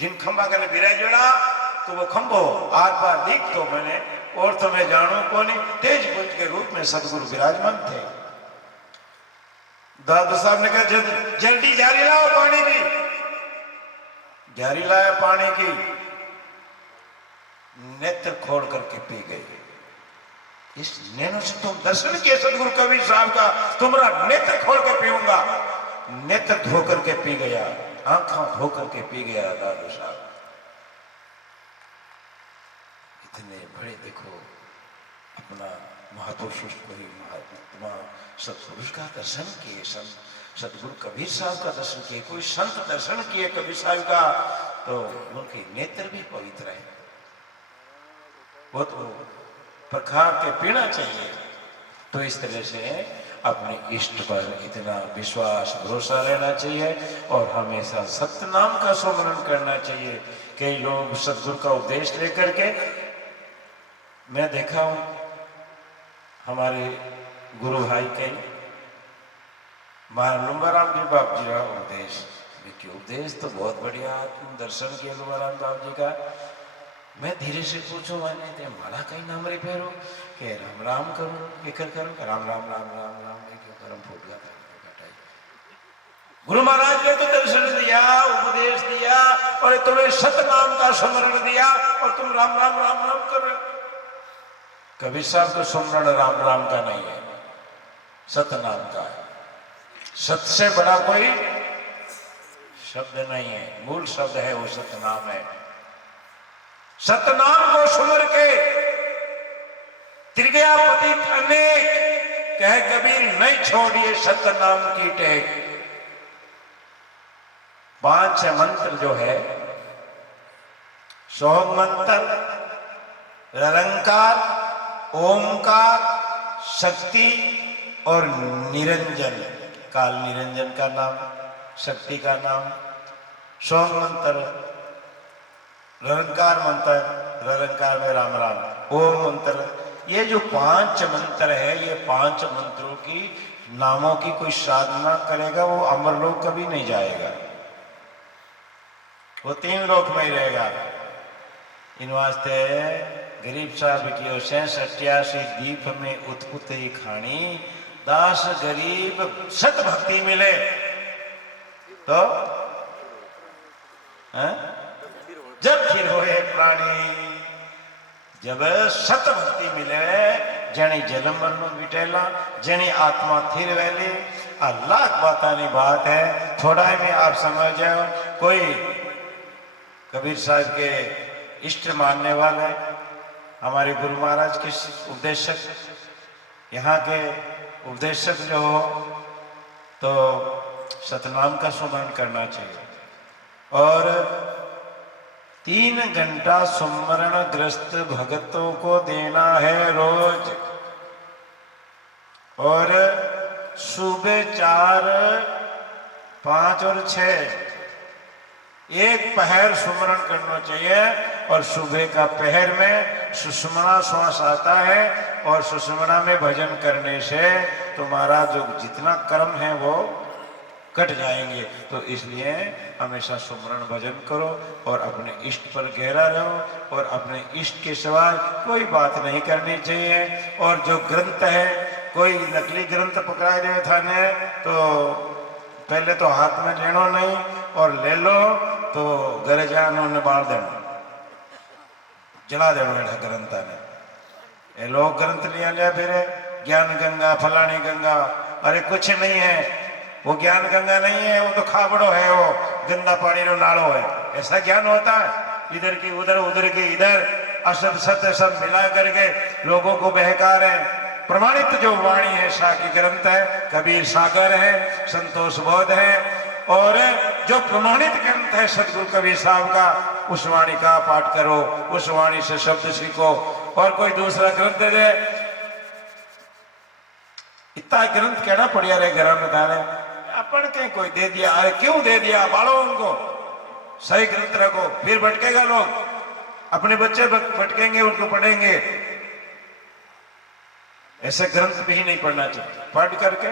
जिन खंबा के विराजड़ा तो वो खंबो आर पार दीप तो मैंने, और तो मैं जानू को नहीं, तेज पुंज के रूप में सदगुरु विराजमान थे। दादू साहब ने कहा, जल्दी जारी लाओ पानी की। जारी लाया पानी की, नेत्र खोल करके पी गई। इस नैनो से तुम दर्शन किए सदगुरु कबीर साहब का, तुम्हारा नेत्र खोल के पीऊंगा। नेत्र धो करके पी गया, आंखों धो करके पी गया दादू साहब। इतने बड़े देखो, अपना महापुरुष को ही महात्मा सत्पुरुष का दर्शन किए, सदगुरु कबीर साहब का दर्शन किए, कोई संत दर्शन किए कबीर साहब का, तो उनके नेत्र भी पवित्र है। वो तो प्रकार के पीना चाहिए। तो इस तरह से अपने इष्ट पर इतना विश्वास भरोसा रहना चाहिए और हमेशा सत्य नाम का सुमरण करना चाहिए। कई लोग सतगुरु का उपदेश लेकर के, मैं देखा हूं हमारे गुरु भाई कई लुम्बाराम जी बाप जी का उपदेश, देखिए उपदेश तो बहुत बढ़िया, दर्शन किया लुम्बाराम बाप जी का। मैं धीरे से पूछूं मैंने ते माला कहीं नाम रे फेरो के राम राम करूं के कर करूं राम राम राम राम राम क्यों करम फूट गया था। गुरु महाराज ने तो दर्शन दिया, उपदेश दिया और तुम्हें सत नाम का स्मरण दिया और तुम राम राम राम राम कर रहे हो। कबीर साहब तो स्मरण राम राम का नहीं है, सत नाम का है। सत से बड़ा कोई शब्द नहीं है, मूल शब्द है वो सतनाम है। सतनाम को सुमर के त्रिगया पतित अनेक कह कबीर नहीं छोड़िए सतनाम की टेक। 5 मंत्र जो है, सोम मंत्र, निरंकार, ओमकार, शक्ति और निरंजन, काल निरंजन का नाम, शक्ति का नाम। सोम मंत्र, निरंकार मंत्र, निरंकार में राम राम, ओम मंत्र, ये जो 5 मंत्र है, ये 5 मंत्रों की नामों की कोई साधना करेगा वो अमरलोक कभी नहीं जाएगा, वो 3 लोक में ही रहेगा। इन वास्ते गरीब साहब की 88 दीप में उत्पुत ही खानी, दास गरीब सत भक्ति मिले तो जब फिर होए प्राणी, जब सत भक्ति मिले जनी जन्म मरण मिटेला, जनी आत्मा थिर वेली। अल्लाह बतानी बात है, थोड़ा में आप समझ जाओ। कोई कबीर साहब के इष्ट मानने वाले हमारे गुरु महाराज के उपदेशक, यहाँ के उपदेशक जो हो तो सतनाम का सुमरण करना चाहिए और 3 घंटा सुमरण ग्रस्त भक्तों को देना है रोज। और सुबह 4, 5 और 6 एक पहर सुमरण करना चाहिए। और सुबह का पहर में सुषमणा श्वास आता है और सुषमणा में भजन करने से तुम्हारा जो जितना कर्म है वो कट जाएंगे। तो इसलिए हमेशा सुमरण भजन करो और अपने इष्ट पर गहरा रहो और अपने इष्ट के सिवाय कोई बात नहीं करनी चाहिए। और जो ग्रंथ है, कोई नकली ग्रंथ पकड़ा दे थाने तो पहले तो हाथ में लेनो नहीं, और ले लो तो घर जानो ने बाल देना, जला देना ग्रंथ ने। ये लोग ग्रंथ लिया फिर ज्ञान गंगा फलानी गंगा, अरे कुछ नहीं है वो, ज्ञान गंगा नहीं है, वो तो खाबड़ो है, वो गंदा पानी रो नालो है। ऐसा ज्ञान होता है, इधर की उधर उधर की इधर, असत सत्य सब मिला करके लोगों को बहका रहे हैं। प्रमाणित जो वाणी है साकी ग्रंथ है, कबीर सागर है, संतोष बोध है, और जो प्रमाणित ग्रंथ है सतगुरु कबीर साहब का, उस वाणी का पाठ करो, उस वाणी से शब्द सीखो। और कोई दूसरा ग्रंथ दे दे, इतना ग्रंथ कहना पड़िया रे घर में थाने, अपन कहीं कोई दे दिया, अरे क्यों दे दिया, बालो उनको, सही ग्रंथ रखो, फिर भटकेगा लोग, अपने बच्चे भटकेंगे, उनको पढ़ेंगे। ऐसे ग्रंथ भी नहीं पढ़ना चाहिए। पढ़ करके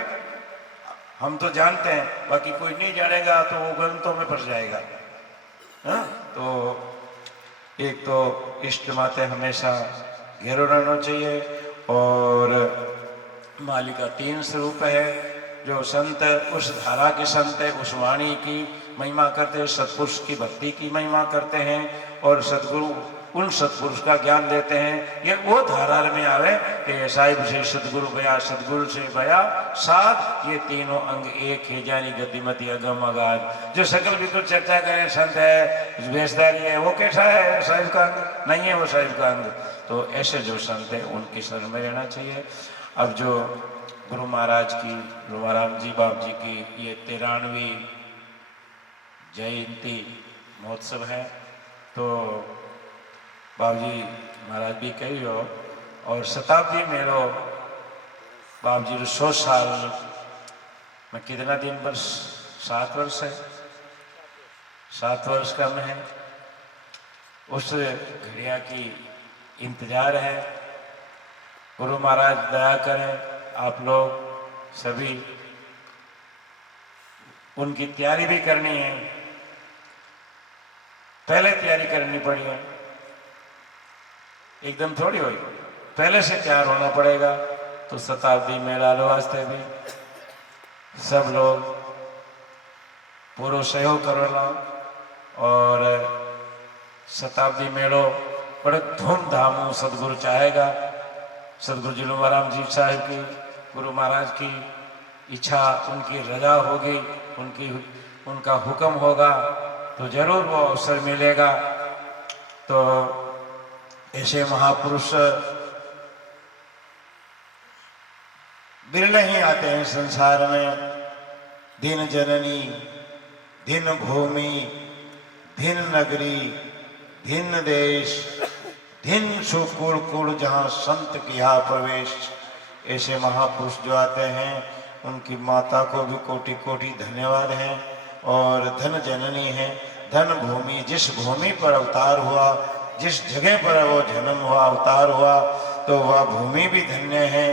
हम तो जानते हैं, बाकी कोई नहीं जानेगा तो वो ग्रंथों में फंस जाएगा। हाँ? तो एक तो इष्ट माते हमेशा घेरो रहना चाहिए। और माली का 3 स्वरूप है, जो संत उस धारा के संत है, उस वाणी की महिमा करते हैं, सतपुरुष की भक्ति की महिमा करते हैं, और सतगुरु उन सतपुरुष का ज्ञान देते हैं। ये वो धारा में आवे कि साहिब से सतगुरु भया, सतगुरु से भया साध, ये तीनों अंग एक है, जानी गतिमति अगम अगाध। जो सकल बिल्कुल चर्चा करें संत है, बेसदारी है, वो कैसा है, साहिब का अंग नहीं है, वो साहिब का अंग। तो ऐसे जो संत है उनकी शरण में रहना चाहिए। अब जो गुरु महाराज की, लुम्बाराम जी बाप जी की ये 93वीं जयंती महोत्सव है, तो बाबू जी महाराज भी कही हो, और शताब्दी मेलो बाप जी 100 साल में कितना दिन वर्ष 7 वर्ष है, 7 वर्ष का में है। उस घड़िया की इंतजार है। गुरु महाराज दया करें, आप लोग सभी उनकी तैयारी भी करनी है, पहले तैयारी करनी पड़ी है, एकदम थोड़ी हुई, पहले से तैयार होना पड़ेगा। तो शताब्दी मेला वास्ते भी सब लोग पूरा सहयोग करना और शताब्दी मेलो बड़े धूमधाम सदगुरु चाहेगा। सदगुरु जी महाराज जी साहिब की, गुरु महाराज की इच्छा, उनकी रजा होगी, उनका हुक्म होगा तो जरूर वो अवसर मिलेगा। तो ऐसे महापुरुष बिरले ही आते हैं संसार में। दिन जननी, दिन भूमि, दिन नगरी, दिन देश, दिन सुकुल कुल जहाँ संत किया प्रवेश। ऐसे महापुरुष जो आते हैं उनकी माता को भी कोटि कोटि धन्यवाद है। और धन जननी है, धन भूमि, जिस भूमि पर अवतार हुआ, जिस जगह पर वो जन्म हुआ, अवतार हुआ, तो वह भूमि भी धन्य है।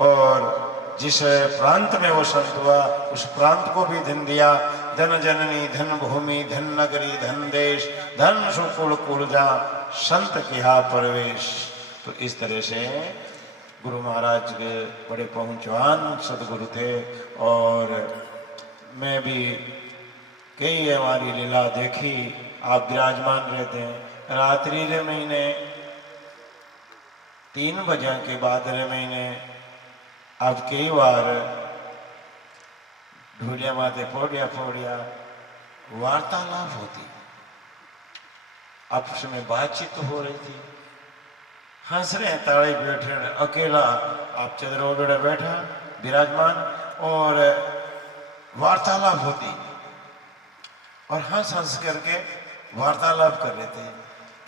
और जिस प्रांत में वो संत हुआ उस प्रांत को भी धन दिया। धन जननी, धन भूमि, धन नगरी, धन देश, धन सुकुल कुल जहाँ संत किया प्रवेश। तो इस तरह से गुरु महाराज के बड़े पहुंचवान सदगुरु थे। और मैं भी कई हमारी लीला देखी, आप विराजमान रहते हैं। रात्रि रे महीने 3 बजे के बाद रे महीने आप कई बार ढूलिया माते फोड़िया फोड़िया वार्तालाप होती, आपस में बातचीत हो रही थी, हंस रहे हैं, ताड़े बैठे, अकेला आप चंद्रो बेड़ा बैठा विराजमान और वार्तालाप होती और हंस हंस करके वार्तालाप कर रहे थे।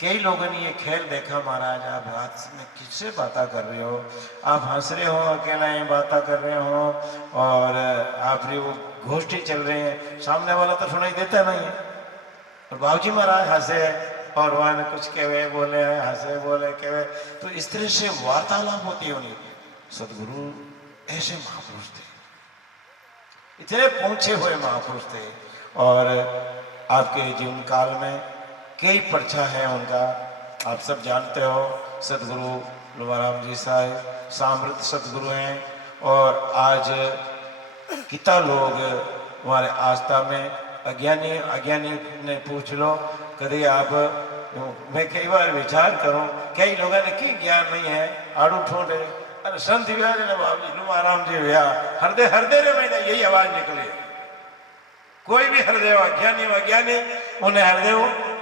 कई लोगों ने ये खेल देखा, महाराज आप रात में किससे बातें कर रहे हो, आप हंस रहे हो, अकेला ही बातें कर रहे हो और आप वो गोष्ठी चल रहे हैं, सामने वाला तो सुनाई देता नहीं है। और बाबूजी महाराज हंसे और वहां ने कुछ कहे, बोले हंसे, बोले कहे। तो इस तरह से वार्तालाप होती है उन्हीं। सदगुरु ऐसे महापुरुष थे, इतने पहुंचे हुए महापुरुष थे। और आपके जीवन काल में कई पर्चा है उनका, आप सब जानते हो। सदगुरु लुवाराम जी साहब सामृत सदगुरु हैं। और आज कितना लोग हमारे आस्था में अज्ञानी ने पूछ लो कभी आप, मैं कई बार विचार करूं, कई लोगों ने की ज्ञान नहीं है, आड़ू ठोंडे, अरे संत व्याज ने बाबू लुवाराम जी व्या हृदय हृदय रे मैंने यही आवाज निकली। कोई भी हृदय अज्ञानी उन्हें हृदय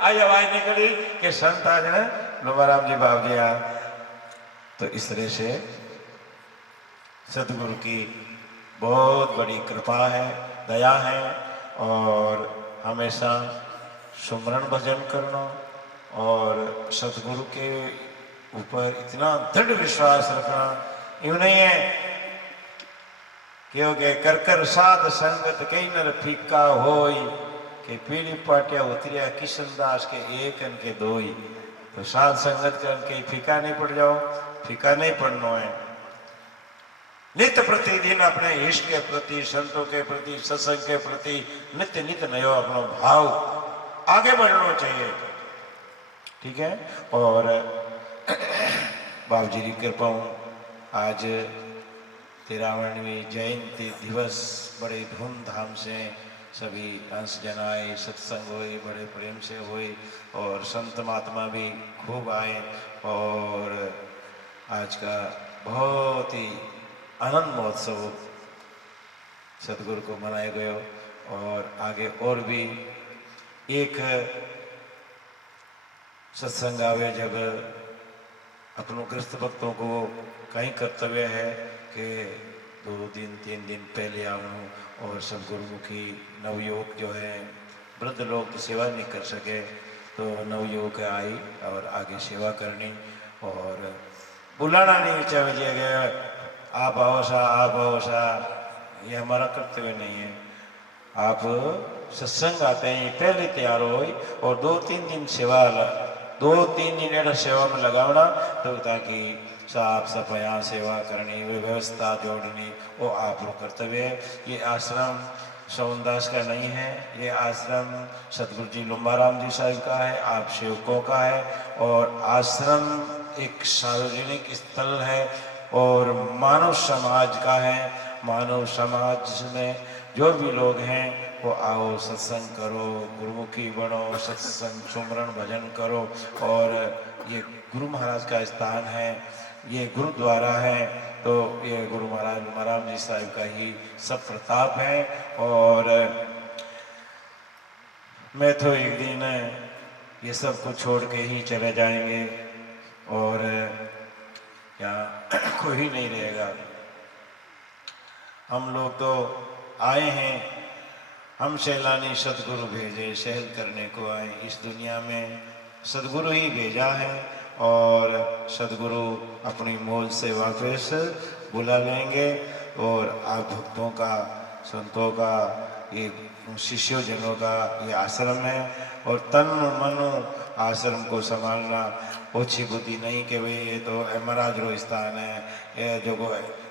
आई आवाज निकली कि संत आज ने लुवाराम जी बाबू जी आ। तो इस तरह से सदगुरु की बहुत बड़ी कृपा है, दया है। और हमेशा सुमरण भजन करना और सदगुरु के ऊपर इतना दृढ़ विश्वास रखना। यूं नहीं है क्योंकि कर कर साध संगत कई नर फीका होई, के पीढ़ी पाटिया उतरिया किशनदास के एक अन के दोई। तो साध संगत करके फीका नहीं पड़ जाओ, फीका नहीं पड़ना है। नित्य प्रतिदिन अपने इष्ट के प्रति, संतों के प्रति, सत्संग के प्रति नित्य नित्य नयो अपना भाव आगे बढ़ना चाहिए, ठीक है। और बाबू जी की कृपा आज 13वीं जयंती दिवस बड़े धूमधाम से सभी अंश जनाए, सत्संग हुए, बड़े प्रेम से हुए और संत महात्मा भी खूब आए। और आज का बहुत ही आनंद महोत्सव सदगुरु को मनाया गया। और आगे और भी एक सत्संग आवे जब अपनों गृहस्थ भक्तों को कहीं कर्तव्य है कि 2 दिन 3 दिन पहले आऊँ। और सब गुरुमुखी नवयुवक जो है, वृद्ध लोग तो सेवा नहीं कर सके, तो नवयुवक आई और आगे सेवा करनी। और बुलाना नहीं चाहिए कि आप आओ सा, ये हमारा कर्तव्य नहीं है। आप सत्संग आते हैं पहले तैयार हो और 2-3 दिन सेवा 2-3 दिन एड़ा सेवा में लगावना, तो ताकि साफ सफाया सेवा करनी, व्यवस्था जोड़नी, वो आप लोग कर्तव्य है। ये आश्रम सोमदास का नहीं है, ये आश्रम सतगुरु जी लुम्बाराम जी साहिब का है, आप सेवकों का है। और आश्रम एक सार्वजनिक स्थल है और मानव समाज का है। मानव समाज में जो भी लोग हैं वो आओ, सत्संग करो, गुरुमुखी बनो, सत्संग सुमरण भजन करो। और ये गुरु महाराज का स्थान है, ये गुरुद्वारा है, तो ये गुरु महाराज महाराज जी साहिब का ही सब प्रताप है। और मैं तो एक दिन ये सब को छोड़ के ही चले जाएंगे और यहाँ कोई नहीं रहेगा। हम लोग तो आए हैं, हम सैलानी सदगुरु भेजे, सहल करने को आए। इस दुनिया में सदगुरु ही भेजा है और सदगुरु अपनी मौज से वापस बुला लेंगे। और आप भक्तों का, संतों का, ये शिष्यों जनों का ये आश्रम है और तन मन आश्रम को संभालना ओछी बुद्धि नहीं कि भाई ये तो महाराज रो स्थान है, ये जो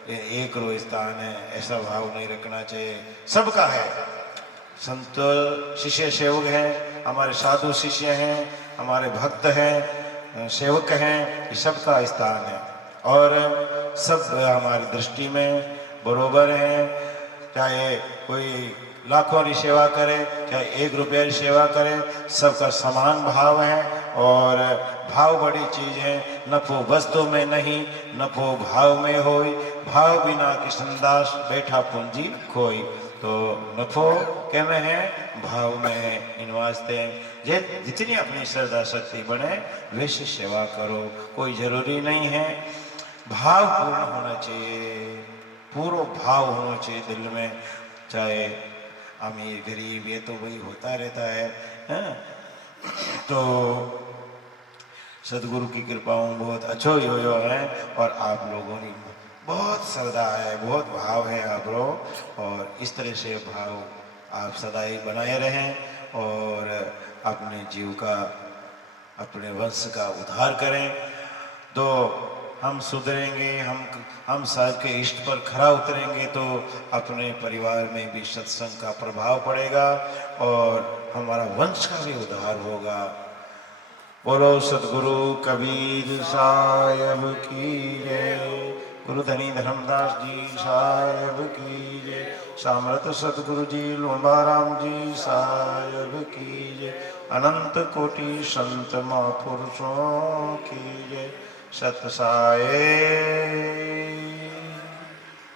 ये एक रो स्थान है, ऐसा भाव नहीं रखना चाहिए। सबका है, संत शिष्य सेवक हैं, हमारे साधु शिष्य हैं, हमारे भक्त हैं, सेवक हैं, ये सबका स्थान है और सब हमारी दृष्टि में बरोबर हैं। चाहे कोई लाखों की सेवा करे, चाहे 1 रुपये की सेवा करे, सबका समान भाव है। और भाव बड़ी चीज है, नफो वस्तु में नहीं, नफो भाव में होई, भाव बिना कृष्णदास बैठा पूंजी खोई। तो नफो के में है, भाव में है। इन वास्ते जितनी अपनी श्रद्धा शक्ति बने वैसे सेवा करो, कोई जरूरी नहीं है। भाव पूर्ण होना चाहिए, पूरा भाव होना चाहिए दिल में। चाहे अमीर गरीब ये तो वही होता रहता है, तो सदगुरु की कृपाओं बहुत अच्छो यो है और आप लोगों की बहुत श्रद्धा है, बहुत भाव है आप लोग। और इस तरह से भाव आप सदा ही बनाए रहें और अपने जीव का, अपने वंश का उद्धार करें। तो हम सुधरेंगे, हम साहब के इष्ट पर खरा उतरेंगे तो अपने परिवार में भी सत्संग का प्रभाव पड़ेगा और हमारा वंश का भी उद्धार होगा। बोलो सतगुरु कबीर साहिब की जय, गुरु धनी धर्मदास जी साहिब की जय, सामर्थ सतगुरु जी लुम्बाराम जी साहिब की जय, अनंत कोटि संत महापुरुषों की जय। सत साई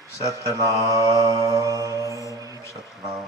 सतनाम सतनाम।